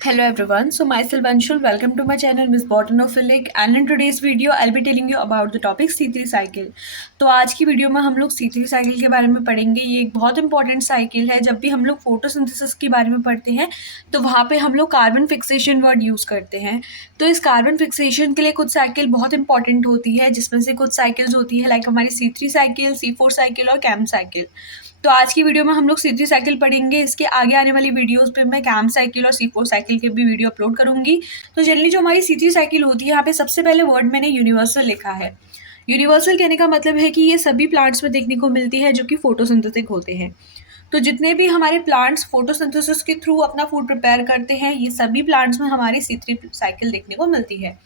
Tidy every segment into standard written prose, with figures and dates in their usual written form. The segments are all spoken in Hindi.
Hello everyone, so myself Anshul, welcome to my channel Miss Botanophilic and in today's video I'll be telling you about the topic C3 cycle. तो आज की वीडियो में हम लोग C3 साइकिल के बारे में पढ़ेंगे। ये एक बहुत इंपॉर्टेंट साइकिल है। जब भी हम लोग फोटोसिंथेसिस के बारे में पढ़ते हैं तो वहाँ पे हम लोग कार्बन फिक्सेशन वर्ड यूज़ करते हैं। तो इस कार्बन फिक्सेशन के लिए कुछ साइकिल बहुत इंपॉर्टेंट होती है, जिसमें से कुछ साइकिल्स होती है लाइक हमारी C3 साइकिल, C4 साइकिल और कैम साइकिल। तो आज की वीडियो में हम लोग C3 साइकिल पढ़ेंगे। इसके आगे आने वाली वीडियोस पे मैं कैम साइकिल और C4 साइकिल के भी वीडियो अपलोड करूंगी। तो जनरली जो हमारी C3 साइकिल होती है, यहाँ पे सबसे पहले वर्ड मैंने यूनिवर्सल लिखा है। यूनिवर्सल कहने का मतलब है कि ये सभी प्लांट्स में देखने को मिलती है जो कि फोटोसिंथेटिक होते हैं। तो जितने भी हमारे प्लांट्स फोटोसिंथेसिस के थ्रू अपना फूड प्रिपेयर करते हैं, ये सभी प्लांट्स में हमारी C3 साइकिल देखने को मिलती है।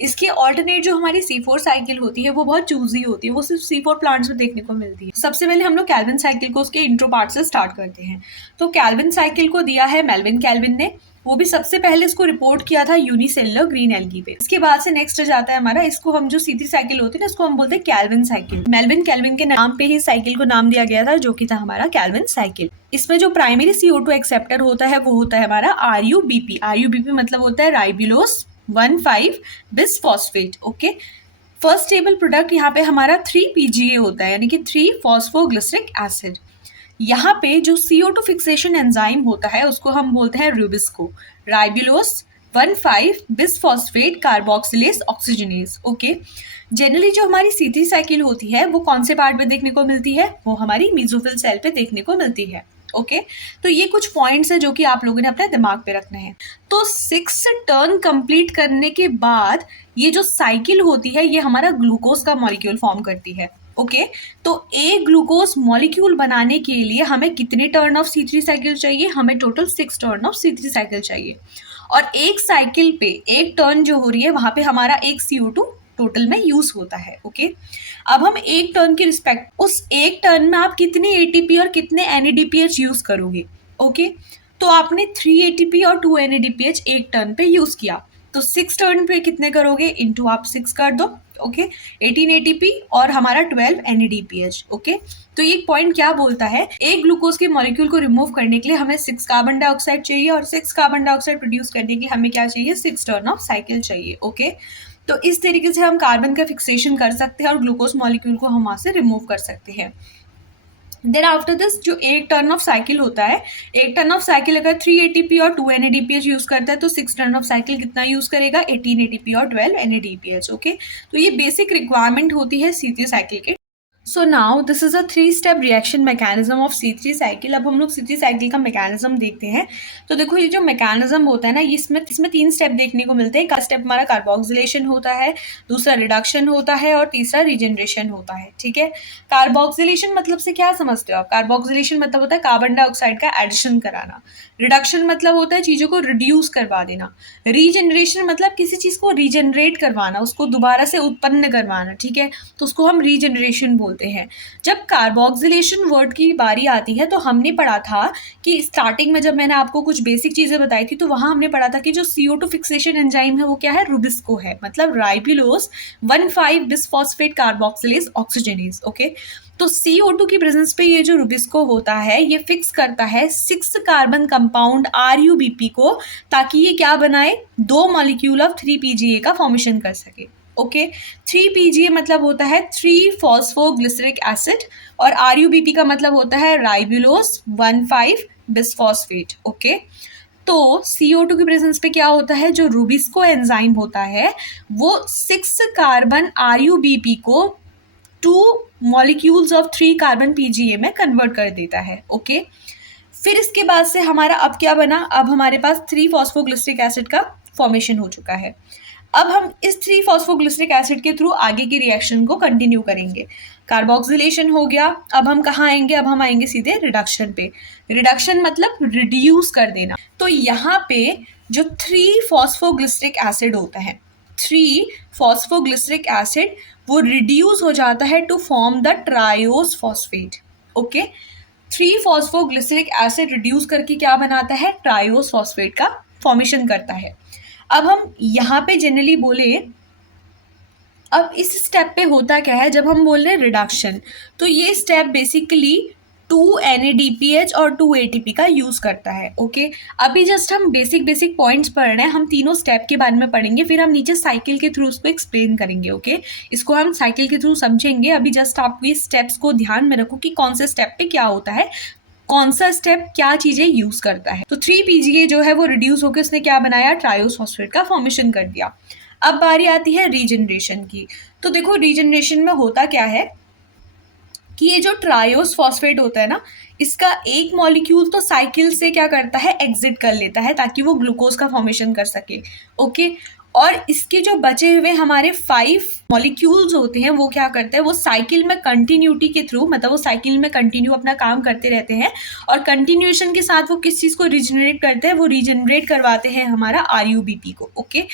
इसकी ऑल्टरनेट जो हमारी C4 साइकिल होती है वो बहुत चूजी होती है, वो सिर्फ C4 प्लांट्स में देखने को मिलती है। सबसे पहले हम लोग कैल्विन साइकिल को उसके इंट्रो पार्ट से स्टार्ट करते हैं। तो कैल्विन साइकिल को दिया है मेल्विन कैल्विन ने। वो भी सबसे पहले इसको रिपोर्ट किया था यूनिसेलुलर ग्रीन एल्गी पे। इसके बाद से नेक्स्ट जाता है हमारा, इसको हम जो C3 साइकिल होती है ना, इसको हम बोलते हैं कैल्विन साइकिल। मेल्विन कैल्विन के नाम पे ही साइकिल को नाम दिया गया था, जो कि था हमारा कैल्विन साइकिल। इसमें जो प्राइमरी CO2 एक्सेप्टर होता है वो होता है हमारा RUBP। RUBP मतलब होता है राइबुलोस 1,5 bis phosphate. Okay, first stable product यहाँ पे हमारा 3 PGA होता है, यानी कि 3 फॉस्फोग्लिसरिक एसिड। यहाँ पे जो CO2 फिक्सेशन एंजाइम होता है उसको हम बोलते हैं rubisco, ribulose 1,5 bis phosphate carboxylase oxygenase. Okay, generally जो हमारी C3 साइकिल होती है वो कौन से पार्ट में देखने को मिलती है? वो हमारी मेसोफिल सेल पे देखने को मिलती है। ओके, तो ये कुछ पॉइंट्स है जो कि आप लोगों ने अपने दिमाग पे रखने हैं। तो 6 टर्न कंप्लीट करने के बाद ये जो साइकिल होती है ये हमारा ग्लूकोज का मॉलिक्यूल फॉर्म करती है। ओके, तो एक ग्लूकोज मॉलिक्यूल बनाने के लिए हमें कितने टर्न ऑफ C3 साइकिल चाहिए? हमें total 6 turn off C3 cycle चाहिए। और एक साइकिल पे एक टर्न जो हो रही है वहां पे हमारा एक CO2 टोटल में यूज होता है। ओके, अब हम एक टर्न के रिस्पेक्ट उस एक टर्न में आप कितने ATP और कितने NADPH यूज करोगे? ओके, तो आपने 3 ATP और 2 NADPH एक टर्न पे यूज किया, तो 6 टर्न पे कितने करोगे? इंटू आप 6 कर दो। ओके, 18 ATP और हमारा 12 NADPH। ओके, तो ये पॉइंट क्या बोलता है? एक ग्लूकोज के मॉलिक्यूल को रिमूव करने के लिए हमें 6 कार्बन डाइऑक्साइड चाहिए और 6 कार्बन डाइऑक्साइड प्रोड्यूस करने के लिए हमें क्या चाहिए? 6 टर्न ऑफ साइकिल चाहिए। ओके, तो इस तरीके से हम कार्बन का फिक्सेशन कर सकते हैं और ग्लूकोज मॉलिक्यूल को हम वहाँ से रिमूव कर सकते हैं। देन आफ्टर दिस जो एक टर्न ऑफ साइकिल होता है, एक टर्न ऑफ साइकिल अगर 3 ATP और 2 NADPH यूज करता है तो 6 टर्न ऑफ साइकिल कितना यूज करेगा? 18 ATP और 12 NADPH। ओके, तो ये बेसिक रिक्वायरमेंट होती है C3 साइकिल के। So now this is a 3 step reaction mechanism of C3 cycle. अब हम लोग C3 साइकिल का मैकेनिज्म देखते हैं। तो देखो, ये जो मैकेनिज्म होता है ना, इसमें 3 स्टेप देखने को मिलते हैं। एक स्टेप हमारा कार्बोक्सिलेशन होता है, दूसरा रिडक्शन होता है और तीसरा रीजनरेशन होता है। ठीक है, कार्बोक्सिलेशन मतलब से क्या समझते हो आप? कार्बोक्सिलेशन मतलब होता है कार्बन डाइऑक्साइड का एडिशन कराना। रिडक्शन मतलब होता है चीज़ों को रिड्यूस करवा देना। रीजनरेशन मतलब किसी चीज़ को रीजनरेट करवाना, उसको दोबारा से उत्पन्न करवाना। ठीक है, तो उसको हम रीजनरेशन बोलते हैं। जब कार्बोक्सिलेशन वर्ड की बारी आती है तो हमने पढ़ा था कि स्टार्टिंग में जब मैंने आपको कुछ बेसिक चीज़ें बताई थी तो वहाँ हमने पढ़ा था कि जो CO2 फिक्सेशन एंजाइम है वो क्या है? रूबिस्को है, मतलब राइबुलोस 1,5 बिसफॉस्फेट कार्बोक्सिलेज ऑक्सीजनेज। ओके, तो CO2 की प्रेजेंस पे ये जो रूबिस्को होता है ये फिक्स करता है 6 कार्बन कंपाउंड RUBP को, ताकि ये क्या बनाए? 2 मॉलिक्यूल ऑफ 3 PGA का फॉर्मेशन कर सके। ओके, 3 PGA मतलब होता है 3 फॉस्फोग्लिसरिक एसिड और RUBP का मतलब होता है राइबुलोस 1,5 बिसफॉस्फेट। ओके, तो CO2 की प्रेजेंस पे क्या होता है? जो रूबिस्को एंजाइम होता है वो 6 कार्बन RUBP को 2 मॉलिक्यूल्स ऑफ 3 कार्बन PGA में कन्वर्ट कर देता है। ओके, फिर इसके बाद से हमारा अब क्या बना? अब हमारे पास 3 फॉस्फोग्लिसरिक एसिड का फॉर्मेशन हो चुका है। अब हम इस 3 फॉस्फोग्लिसरिक एसिड के थ्रू आगे की रिएक्शन को कंटिन्यू करेंगे। कार्बोक्सिलेशन हो गया, अब हम कहाँ आएंगे? अब हम आएंगे सीधे रिडक्शन पे। रिडक्शन मतलब रिड्यूस कर देना। तो यहाँ पे जो 3 फॉस्फोग्लिसरिक एसिड होता है, 3 फॉस्फोग्लिसरिक एसिड वो रिड्यूस हो जाता है to form the triose phosphate. Okay, 3 phosphoglyceric acid reduce करके क्या बनाता है? ट्रायोस फॉस्फेट का फॉर्मेशन करता है। अब हम यहाँ पे जनरली बोले, अब इस स्टेप पे होता क्या है? जब हम बोल रहे हैं रिडक्शन, तो ये स्टेप बेसिकली 2 NADPH और 2 ATP का यूज़ करता है। ओके, अभी जस्ट हम बेसिक पॉइंट्स पढ़ रहे हैं, हम तीनों स्टेप के बारे में पढ़ेंगे, फिर हम नीचे साइकिल के थ्रू उसको एक्सप्लेन करेंगे। ओके, इसको हम साइकिल के थ्रू समझेंगे। अभी जस्ट आप इस स्टेप्स को ध्यान में रखो कि कौन से स्टेप पे क्या होता है, कौन सा स्टेप क्या चीज़ें यूज़ करता है। तो 3 PGA जो है वो रिड्यूस होकर उसने क्या बनाया, ट्रायोस फॉस्फेट का फॉर्मेशन कर दिया। अब बारी आती है रीजनरेशन की। तो देखो रीजनरेशन में होता क्या है कि ये जो ट्रायोस फॉस्फेट होता है ना, इसका एक मॉलिक्यूल तो साइकिल से क्या करता है, एग्जिट कर लेता है ताकि वो ग्लूकोज का फॉर्मेशन कर सके। ओके, और इसके जो बचे हुए हमारे 5 मॉलिक्यूल्स होते हैं वो क्या करते हैं, वो साइकिल में कंटिन्यूटी के थ्रू, मतलब वो साइकिल में कंटिन्यू अपना काम करते रहते हैं और कंटिन्यूएशन के साथ वो किस चीज़ को रिजनरेट करते हैं, वो रिजनरेट करवाते हैं हमारा RUBP को। Okay,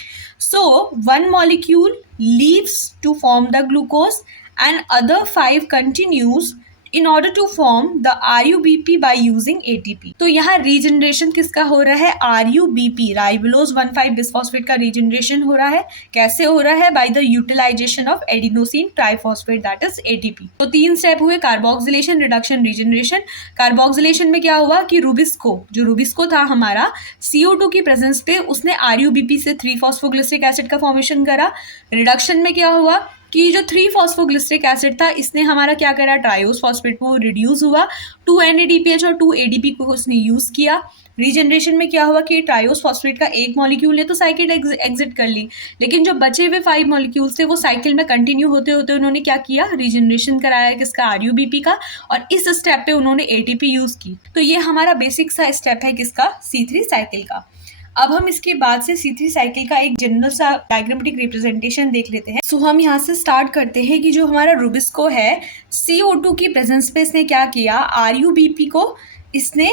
so 1 molecule leaves to form the glucose and other 5 continues in order to form the RUBP by using ATP। तो यहाँ रीजनरेशन किसका हो रहा है, RUBP राइबोलोज 1,5 बिसफॉस्फेट का रीजनरेशन हो रहा है। कैसे हो रहा है, by the utilization of adenosine triphosphate that is ATP। तो 3 स्टेप हुए, कार्बोक्सिलेशन, रिडक्शन, रीजनरेशन। कार्बोक्सिलेशन में क्या हुआ कि रुबिस्को था हमारा, CO2 की प्रेजेंस पे उसने RUBP से 3-फॉस्फोग्लिसरिक एसिड का फॉर्मेशन करा। रिडक्शन में क्या हुआ कि जो 3-फॉस्फोग्लिसरिक एसिड था इसने हमारा क्या करा, ट्रायोस फॉस्फेट को रिड्यूस हुआ, 2 NADPH और 2 ADP को उसने यूज़ किया। रीजनरेशन में क्या हुआ कि ट्रायोस फॉस्फेट का एक मॉलिक्यूल है तो साइकिल एग्जिट कर ली, लेकिन जो बचे हुए 5 मॉलिक्यूल्स थे वो साइकिल में कंटिन्यू होते होते उन्होंने क्या किया, रीजनरेशन कराया किसका, RUBP का, और इस स्टेप पे उन्होंने ATP यूज़ की। तो ये हमारा बेसिक सा स्टेप है किसका, C3 साइकिल का। अब हम इसके बाद से C3 साइकिल का एक जनरल सा डायग्रामेटिक रिप्रेजेंटेशन देख लेते हैं। सो हम यहाँ से स्टार्ट करते हैं कि जो हमारा रुबिस्को है, CO2 की प्रेजेंस पे इसने क्या किया, RUBP को इसने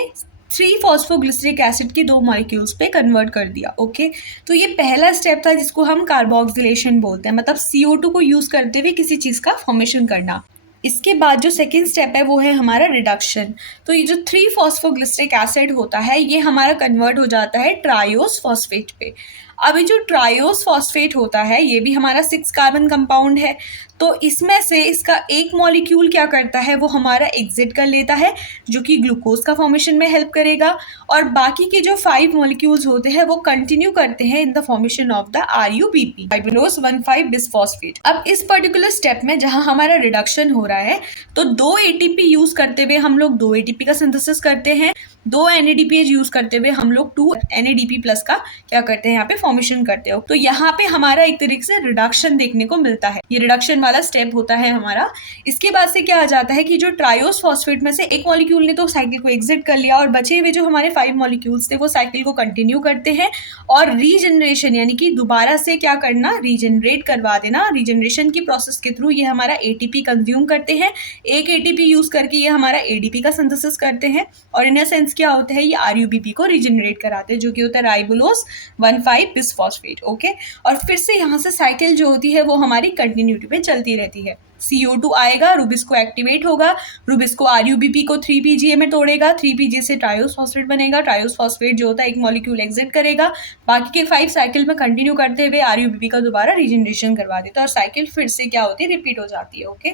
3-फॉस्फोग्लिसरिक एसिड के 2 मॉलिक्यूल्स पे कन्वर्ट कर दिया। ओके, तो ये पहला स्टेप था जिसको हम कार्बोक्सिलेशन बोलते हैं, मतलब CO2 को यूज़ करते हुए किसी चीज़ का फॉर्मेशन करना। इसके बाद जो सेकेंड स्टेप है वो है हमारा रिडक्शन। तो ये जो 3-फॉस्फोग्लिसरिक एसिड होता है ये हमारा कन्वर्ट हो जाता है ट्रायोस फॉस्फेट पे। अब ये जो ट्रायोस फॉस्फेट होता है ये भी हमारा 6 कार्बन कंपाउंड है, तो इसमें से इसका एक मॉलिक्यूल क्या करता है, वो हमारा एग्जिट कर लेता है जो कि ग्लूकोज का फॉर्मेशन में हेल्प करेगा, और बाकी के जो 5 मॉलिक्यूल्स होते हैं वो कंटिन्यू करते हैं in the formation of the RUBP ribulose 1,5 bisphosphate. अब इस पर्टिकुलर स्टेप में जहां हमारा रिडक्शन हो रहा है तो 2 ATP यूज करते हुए हम लोग 2 ATP का सिंथेसिस करते हैं, 2 NADPH यूज करते हुए हम लोग 2 NADP प्लस का क्या करते हैं, यहाँ पे फॉर्मेशन करते हो। तो यहाँ पे हमारा एक तरीके से रिडक्शन देखने को मिलता है, ये रिडक्शन वाला स्टेप होता है हमारा। इसके बाद से क्या आ जाता है कि जो ट्रायोस फॉस्फेट में से एक मॉलिक्यूल ने तो साइकिल को एग्जिट कर लिया और बचे हुए जो हमारे 5 मॉलिक्यूल्स थे वो साइकिल को कंटिन्यू करते हैं और रीजनरेशन यानी कि दोबारा से क्या करना, रीजनरेट करवा देना। रीजनरेशन की प्रोसेस के थ्रू ये हमारा ATP कंज्यूम करते हैं, एक ATP यूज करके ये हमारा ADP का सिंथेसिस करते हैं और इन सेंस क्या होता है, ये RUBP को रीजनरेट कराते हैं जो कि होता है राइबोलोज 1,5 बिसफॉस्फेट। ओके, और फिर से यहाँ से साइकिल जो होती है वो हमारी कंटिन्यूटी पे चलती रहती है। CO2 आएगा, रुबिस्को एक्टिवेट होगा, रुबिस्को RUBP को 3 PGA में तोड़ेगा, 3 PGA से ट्रायोस फॉस्फेट बनेगा, ट्रायोस फॉस्फेट जो होता है एक मॉलिक्यूल एग्जिट करेगा, बाकी के 5 साइकिल में कंटिन्यू करते हुए RUBP का दोबारा रीजनरेशन करवा देता है और साइकिल फिर से क्या होती है, रिपीट हो जाती है। ओके,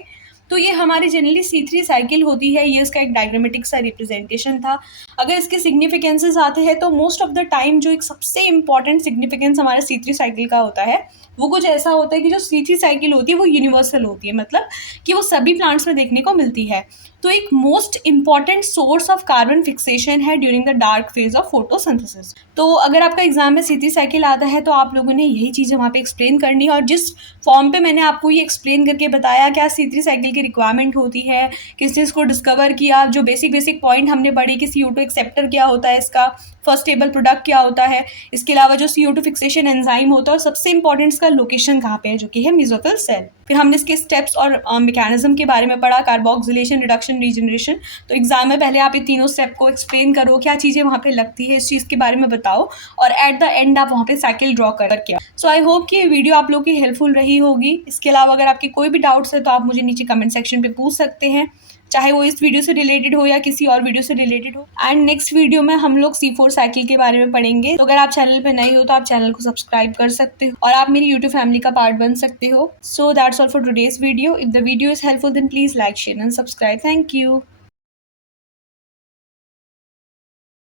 तो ये हमारी जनरली C3 साइकिल होती है, ये इसका एक डायग्रामेटिक सा रिप्रेजेंटेशन था। अगर इसके सिग्निफिकेंसेस आते हैं तो मोस्ट ऑफ द टाइम जो एक सबसे इंपॉर्टेंट सिग्निफिकेंस हमारे C3 साइकिल का होता है वो कुछ ऐसा होता है कि जो C3 साइकिल होती है वो यूनिवर्सल होती है, मतलब कि वो सभी प्लांट्स में देखने को मिलती है। तो एक most important source of carbon fixation है during the dark phase of photosynthesis. तो अगर आपका एग्जाम में C3 साइकिल आता है तो आप लोगों ने यही चीज़ें वहाँ पे एक्सप्लेन करनी है, और जिस फॉर्म पे मैंने आपको ये एक्सप्लेन करके बताया क्या C3 साइकिल की रिक्वायरमेंट होती है, किस चीज़ को डिस्कवर किया, जो बेसिक पॉइंट हमने पढ़े कि CO2 एक्सेप्टर क्या होता है, इसका फर्स्ट टेबल प्रोडक्ट क्या होता है, इसके अलावा जो CO2 फिक्सेशन एंजाइम होता है और सबसे इंपॉर्टेंट इसका लोकेशन कहाँ पे है जो कि है मेसोफिल सेल। फिर हमने इसके स्टेप्स और मैकेनिज्म के बारे में पढ़ा, कार्बोक्सिलेशन, रिडक्शन, रीजनरेशन। तो एग्जाम में पहले आप ये तीनों स्टेप को एक्सप्लेन करो, क्या चीज़ें वहाँ पे लगती है, इस चीज़ के बारे में बताओ और एट द एंड आप वहाँ पे साइकिल ड्रॉ कर क्या। सो आई होप कि ये वीडियो आप लोग की हेल्पफुल रही होगी। इसके अलावा अगर आपकी कोई भी डाउट्स है तो आप मुझे नीचे कमेंट सेक्शन पे पूछ सकते हैं, चाहे वो इस वीडियो से रिलेटेड हो या किसी और वीडियो से रिलेटेड हो। एंड नेक्स्ट वीडियो में हम लोग C4 साइकिल के बारे में पढ़ेंगे। तो अगर आप चैनल पे नए हो तो आप चैनल को सब्सक्राइब कर सकते हो और आप मेरी यूट्यूब फैमिली का पार्ट बन सकते हो। So that's all for today's video. If the video is helpful then please like, share and subscribe. Thank you.